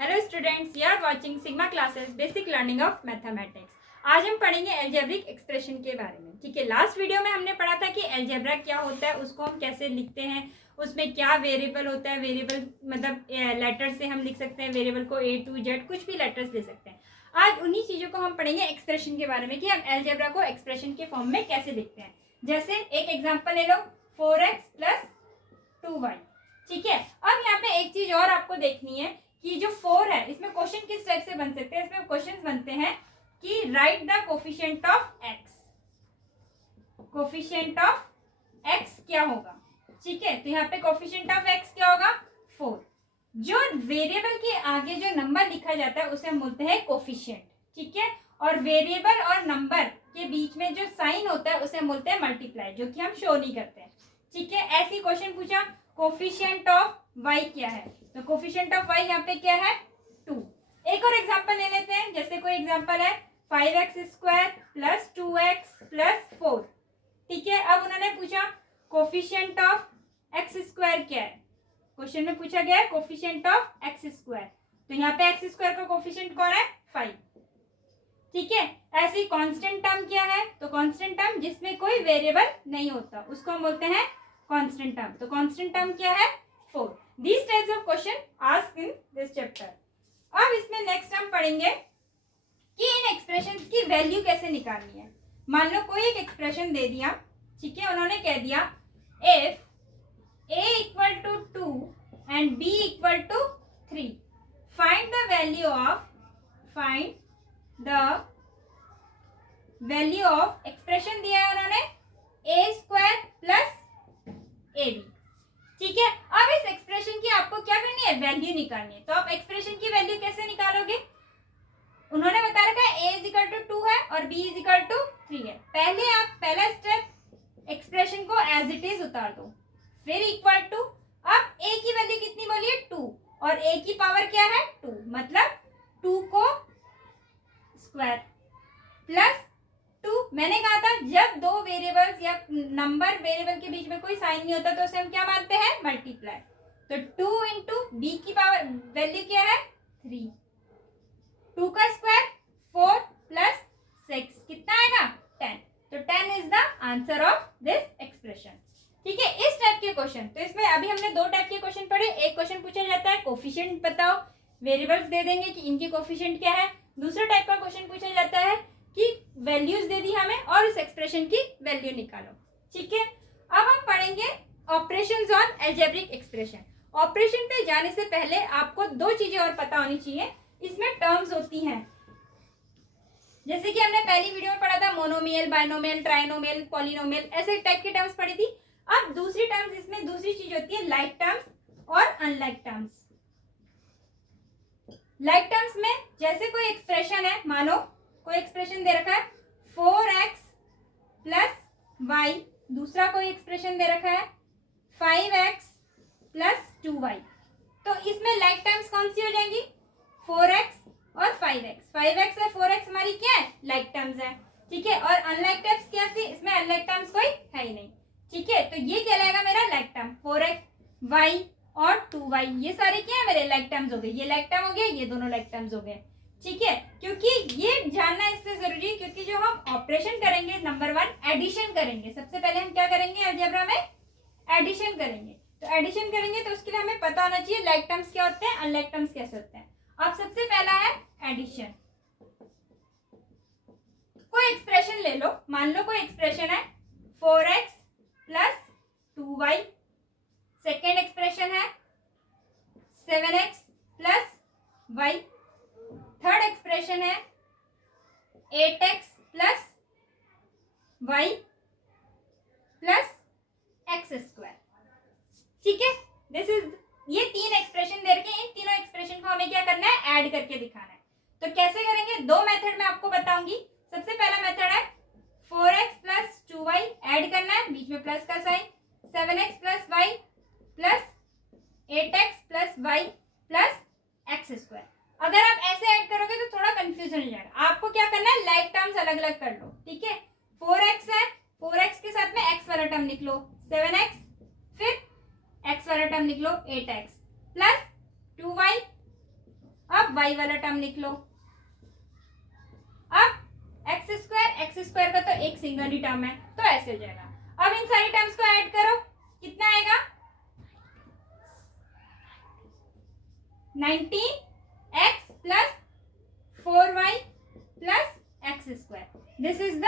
Hello students, you are watching sigma classes basic learning of mathematics. आज हम पढ़ेंगे algebraic expression के बारे में। ठीक है, लास्ट वीडियो में हमने पढ़ा था कि अलजेब्रा क्या होता है, उसको हम कैसे लिखते हैं, उसमें क्या वेरिएबल होता है। वेरिएबल मतलब लेटर से हम लिख सकते हैं वेरिएबल को, A to Z कुछ भी लेटर्स ले सकते हैं। आज उन्हीं चीज़ों को हम पढ़ेंगे एक्सप्रेशन के बारे में कि हम अलजेब्रा को एक्सप्रेशन के फॉर्म में कैसे लिखते हैं। जैसे एक एग्जाम्पल ले लो, 4x + 2y। ठीक है, अब यहाँ पे एक चीज और आपको देखनी है कि जो 4 है इसमें क्वेश्चन किस टाइप से बन सकते हैं। इसमें क्वेश्चन बनते हैं कि right the coefficient of x। Coefficient of x क्या होगा? ठीक है, तो यहाँ पे कोफिशिएंट ऑफ x क्या होगा? 4। जो वेरिएबल के आगे जो नंबर लिखा जाता है उसे हम बोलते हैं कोफिशिएंट। ठीक है, और वेरिएबल और नंबर के बीच में जो साइन होता है उसे हम बोलते हैं मल्टीप्लाई, जो कि हम शो नहीं करते हैं। ठीक है, ऐसी क्वेश्चन पूछा कोफिशिएंट ऑफ y क्या है, तो कोफिशिएंट ऑफ y यहाँ पे क्या है? 2। एक और एग्जांपल ले लेते हैं। जैसे कोई एग्जांपल है 5x² + 2x + 4। ठीक है, अब उन्होंने पूछा कोफिशिएंट ऑफ x² क्या है। क्वेश्चन में पूछा गया है कोफिशिएंट ऑफ x², तो यहाँ पे x² का कोफिशिएंट कौन है? 5। ठीक है, ऐसी कांस्टेंट टर्म क्या है, तो कांस्टेंट टर्म जिसमें कोई वेरिएबल नहीं होता उसको हम बोलते हैं कांस्टेंट टर्म। तो कांस्टेंट टर्म क्या है? 4। These types of question asked in this chapter। अब इसमें नेक्स्ट हम पढ़ेंगे कि इन एक्सप्रेशंस की वैल्यू कैसे निकालनी है। मान लो कोई एक एक्सप्रेशन दे दिया, ठीक है, उन्होंने कह दिया if a = 2 and b = 3 find the value of expression दिया है उन्होंने a² + ab। ठीक है, अब इस एक्सप्रेशन की आपको क्या करनी है? वैल्यू निकालनी है। तो आप एक्सप्रेशन की वैल्यू कैसे निकालोगे? उन्होंने बता रखा है a = 2 है और b = 3 है। पहले आप पहला स्टेप एक्सप्रेशन को एज इट इज उतार दो, फिर इक्वल टू। अब a की वैल्यू कितनी बोली है? 2, और a की पावर क्या है? 2, मतलब 2 को स्क्वायर प्लस 2। मैंने कहा था जब दो वेरिएबल्स या नंबर वेरिएबल के बीच में कोई साइन नहीं होता तो उसे हम क्या मानते हैं? मल्टीप्लाई। तो 2 × b की पावर वैल्यू क्या है? 3। 2 का स्क्वायर 4 + 6 कितना आएगा? 10। तो 10 is the answer of this expression. ठीक है, इस टाइप के क्वेश्चन, तो इसमें अभी हमने दो टाइप के क्वेश्चन पढ़े। एक क्वेश्चन पूछा जाता है कोफिशिएंट बताओ, वेरिएबल्स दे देंगे कि इनके कोफिशिएंट क्या है। दूसरा टाइप का क्वेश्चन पूछा जाता है कि वैल्यूज दे दी हमें और उस एक्सप्रेशन की वैल्यू निकालो। ठीक है, अब हम पढ़ेंगे operations on algebraic expression. Operation पे जाने से पहले आपको दो चीजें और पता होनी चाहिए। इसमें टर्म्स होती हैं, जैसे कि हमने पहली वीडियो में पढ़ा था मोनोमियल, बायनोमियल, ट्राइनोमियल, पॉलिनोमियल, ऐसे टाइप के टर्म्स पढ़ी थी। अब दूसरी टर्म्स, इसमें दूसरी चीज होती है लाइक टर्म्स और अनलाइक टर्म्स। लाइक टर्म्स में जैसे कोई एक्सप्रेशन है, मानो कोई एक्सप्रेशन दे रखा है 4x + y, दूसरा कोई एक्सप्रेशन दे रखा है 5x + 2y। तो इसमें लाइक टर्म्स कौन सी हो जाएंगी? 4x और 5x। 5x और 4x हमारी क्या है? लाइक टर्म्स है। ठीक है, और अनलाइक टर्म्स क्या थी? इसमें अनलाइक टर्म्स कोई है ही नहीं। ठीक है, तो ये कहलाएगा मेरा लाइक टर्म। 4x y और 2y ये सारे क्या है? मेरे लाइक टर्म्स हो गए। ये लाइक टर्म हो गए, ये दोनों लाइक टर्म्स हो गए। ठीक है, क्योंकि ये जानना इसलिए जरूरी है क्योंकि जो हम ऑपरेशन करेंगे, नंबर 1 एडिशन करेंगे। सबसे पहले हम क्या करेंगे अलजेब्रा में? एडिशन करेंगे। तो एडिशन करेंगे तो उसके लिए हमें पता होना चाहिए लाइक टर्म्स क्या होते हैं, अनलाइक टर्म्स कैसे होते हैं। अब सबसे पहला है एडिशन। कोई एक्सप्रेशन ले लो, मान लो कोई एक्सप्रेशन है 4x + 2y। सेकेंड एक्सप्रेशन है 7x + y। थर्ड एक्सप्रेशन है 8x + y + x²। ठीक है, दिस इज, ये तीन एक्सप्रेशन दे रखे हैं। इन तीनों एक्सप्रेशन को हमें क्या करना है? ऐड करके दिखाना है। तो कैसे करेंगे? दो मेथड में आपको बताऊंगी। सबसे पहला मेथड है 4x + 2y ऐड करना है, बीच में प्लस का sign, 7x + y + 8x + y + x²। अगर आप ऐसे ऐड करोगे तो थोड़ा कंफ्यूजन हो जाएगा। आपको क्या करना है? लाइक टर्म्स अलग अलग कर लो। ठीक है, 4x है, 4x के साथ में x वाला टर्म लिख लो, 7x, फिर x वाला टर्म लिख लो 8x + 2y। अब y वाला टर्म लिख लो। अब x स्क्वायर का तो एक सिंगल ही टर्म है तो ऐसे हो जाएगा। अब इन सारी टर्म्स को ऐड करो, कितना आएगा 19x plus 4y plus x square. This is the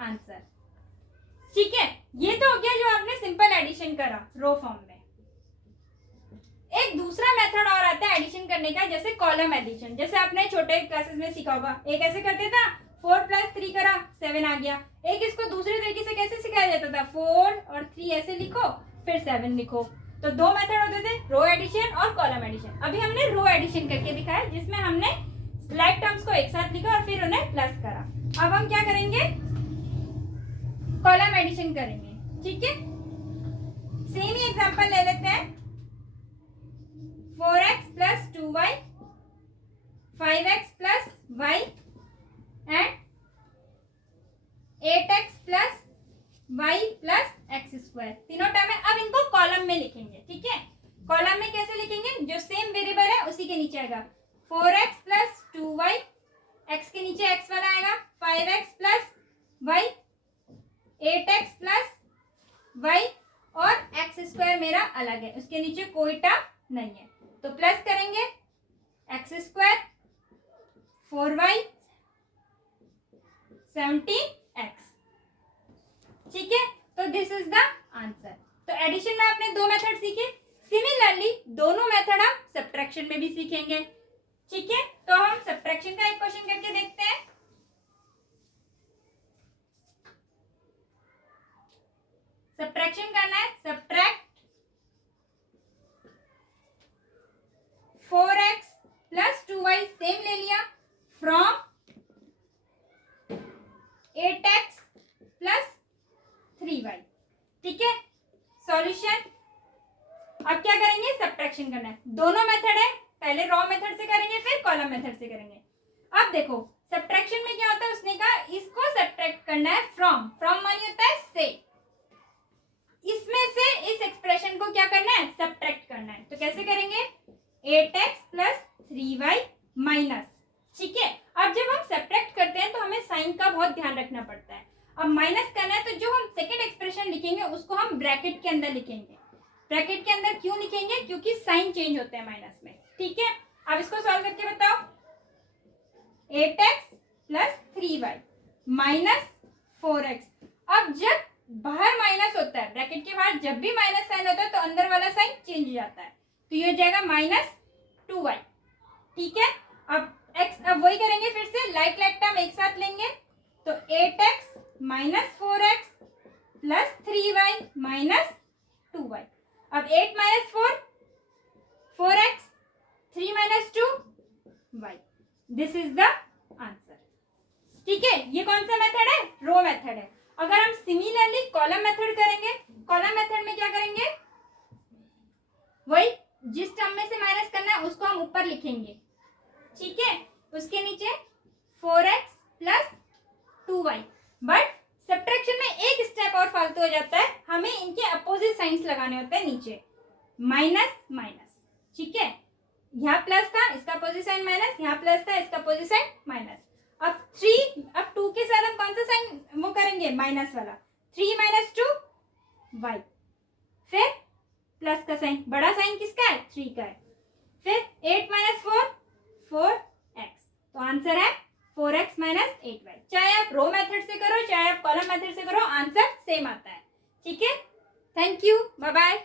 answer. ठीक है, ये तो हो गया जो आपने सिंपल एडिशन करा रो फॉर्म में। एक दूसरा मेथड और आता है एडिशन करने का, जैसे कॉलम एडिशन। जैसे आपने छोटे क्लासेस में सीखा होगा, एक ऐसे करते था 4 + 3 करा 7 आ गया। एक इसको दूसरे तरीके से कैसे सिखाया जाता था, 4 और 3 ऐसे लिखो फिर 7 लिखो। तो दो मेथड होते थे, रो एडिशन और कॉलम एडिशन। अभी हमने रो एडिशन करके दिखाया जिसमें हमने लाइक टर्म्स को एक साथ लिखा और फिर उन्हें प्लस करा। अब हम क्या करेंगे, कॉलम एडिशन करेंगे। ठीक है, सेम ही एग्जांपल ले लेते हैं। 4x plus 2y, 5x plus y and 8x plus y plus x square, तीनों टर्म है। अब इनको कॉलम में लिखेंगे। ठीक है, कॉलम में कैसे लिखेंगे, जो सेम वेरिएबल है उसी के नीचे आएगा 4x प्लस 2y, x के नीचे x वाला आएगा, 5x plus y, 8x plus y और एक्स स्क्वायर मेरा अलग है, उसके नीचे कोई टर्म नहीं है। तो प्लस करेंगे एक्स स्क्वायर 4y 17x। ठीक है, तो दिस इज द आंसर। तो एडिशन में आपने दो मेथड सीखे। सिमिलरली दोनों मेथड हम सब्ट्रैक्शन में भी सीखेंगे। ठीक है, तो हम सब्ट्रैक्शन का एक क्वेश्चन करके देखते हैं। सब्ट्रैक्शन करना है, subtract 4x plus 2y same ले लिया फ्रॉम 8x प्लस 3y। ठीक है, सॉल्यूशन। अब क्या करेंगे, सब्ट्रैक्शन करना है। दोनों मेथड है, पहले रॉ मेथड से करेंगे फिर कॉलम मेथड से करेंगे। अब देखो सब्ट्रैक्शन में क्या होता है, उसने कहा इसको सब्ट्रैक्ट करना है फ्रॉम, फ्रॉम मानी होता है से, इसमें से इस एक्सप्रेशन को क्या करना है, सब्ट्रैक्ट करना है। तो कैसे करेंगे, 8x प्लस 3y माइनस। ठीक है, अब जब हम सब्ट्रैक्ट करते हैं तो हमें साइन का बहुत ध्यान रखना पड़ता है। अब माइनस करना है तो जो हम सेकेंड एक्सप्रेशन लिखेंगे उसको हम ब्रैकेट के अंदर लिखेंगे। ब्रैकेट के अंदर क्यों लिखेंगे, क्योंकि साइन चेंज होते हैं माइनस में। ठीक है, अब इसको सॉल्व करके बताओ, 8x plus 3y minus 4x। अब जब बाहर माइनस होता है, ब्रैकेट के बाहर जब भी माइनस साइन होता है तो अंदर वाला साइन चेंज हो जाता है, तो ये हो जाएगा माइनस 2y। ठीक है, अब x, अब वही करेंगे फिर से, लाइक लाइक टर्म एक साथ लेंगे तो 8x minus 4x plus 3y minus 2y। अब 8 minus 4 4x, 3 minus 2 y। This is the answer. ठीक है, ये कौन सा मेथड है, रो मेथड है। अगर हम सिमिलरली कॉलम मेथड करेंगे, कॉलम मेथड में क्या करेंगे, वही जिस टर्म में से माइनस करना है उसको हम ऊपर लिखेंगे। ठीक है, उसके नीचे 4x plus 2y। But subtraction में एक स्टेप और फालतू हो जाता है, हमें इनके अपोजिट साइंस लगाने होते हैं नीचे, माइनस माइनस। ठीक है, यहाँ प्लस था, इसका अपोजिट साइन माइनस, यहाँ प्लस था, इसका अपोजिट साइन माइनस। अब 2 के साथ हम कौन सा साइन वो करेंगे, माइनस वाला, 3 माइनस 2 y, फिर प्लस का साइन, बड़ा साइन किसका है, 3 का है, फिर 8 माइनस 4 4x। तो आंसर है 4x माइनस 8y। चाहे आप रो मेथड से करो चाहे आप कॉलम मेथड से करो, आंसर सेम आता है। ठीक है, थैंक यू, बाय बाय।